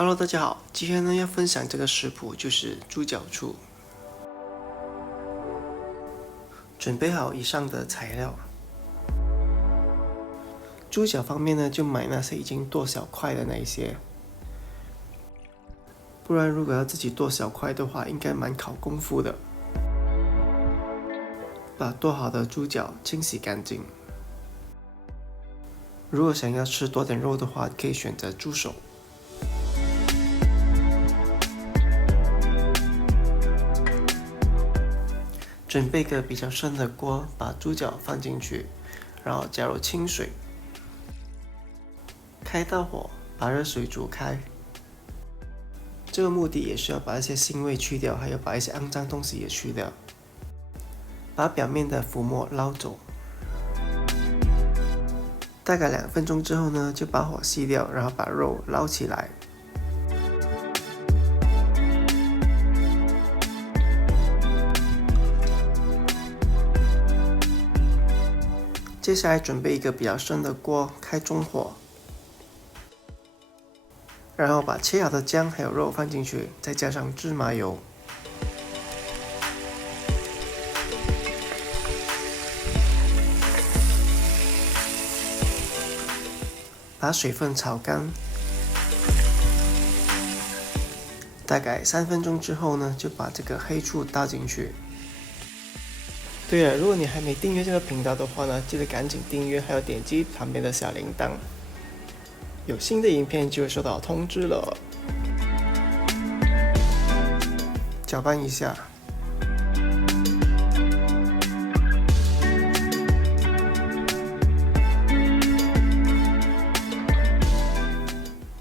Hello， 大家好，今天呢要分享这个食谱就是猪脚醋。准备好以上的材料。猪脚方面呢，就买那些已经剁小块的那一些，不然如果要自己剁小块的话，应该蛮考功夫的。把剁好的猪脚清洗干净。如果想要吃多点肉的话，可以选择猪手。准备个比较深的锅，把猪脚放进去，然后加入清水，开大火，把热水煮开。这个目的也是要把一些腥味去掉，还有把一些肮脏东西也去掉。把表面的浮沫捞走。大概2分钟之后呢，就把火熄掉，然后把肉捞起来。接下来准备一个比较深的锅，开中火，然后把切好的姜还有肉放进去，再加上芝麻油。把水分炒干，大概3分钟之后呢，就把这个黑醋倒进去。对了，如果你还没订阅这个频道的话呢，记得赶紧订阅，还有点击旁边的小铃铛，有新的影片就会收到通知了。搅拌一下。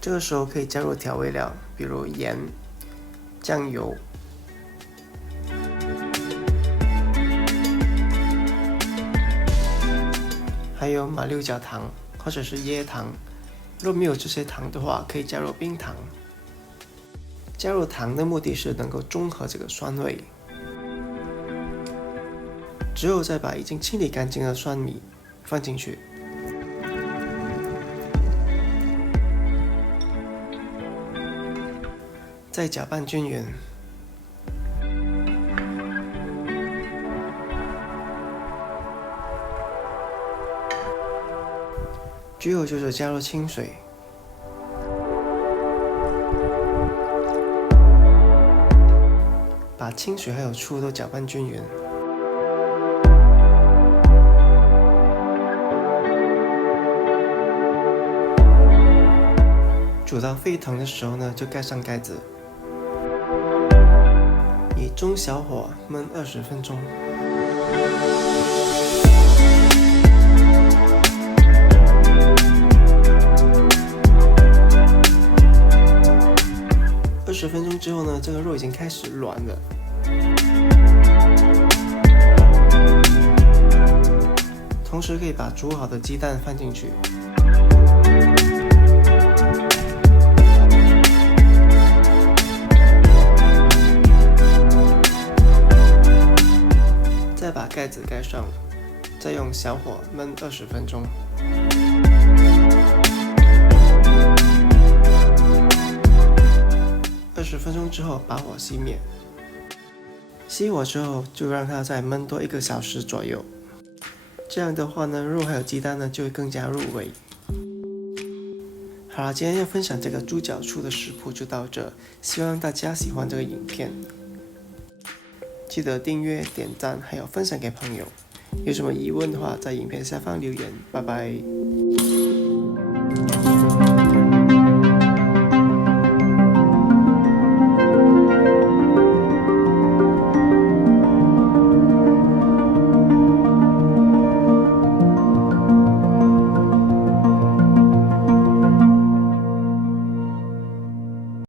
这个时候可以加入调味料，比如盐、酱油、还有马六甲糖或者是椰糖。若没有这些糖的话，可以加入冰糖。加入糖的目的是能够中和这个酸味。之后再把已经清理干净的蒜米放进去。再搅拌均匀。最后就是加入清水。把清水还有醋都搅拌均匀。煮到沸腾的时候呢，就盖上盖子。以中小火焖20分钟。20分钟之后呢，这个肉已经开始软了。同时可以把煮好的鸡蛋放进去。再把盖子盖上，再用小火焖20分钟。20分钟之后把火熄灭。熄火之后就让它再焖多1个小时左右。这样的话呢，肉还有鸡蛋呢就会更加入味。好了，今天要分享这个猪脚醋的食谱就到这，希望大家喜欢这个影片。记得订阅、点赞，还有分享给朋友。有什么疑问的话，在影片下方留言。拜拜。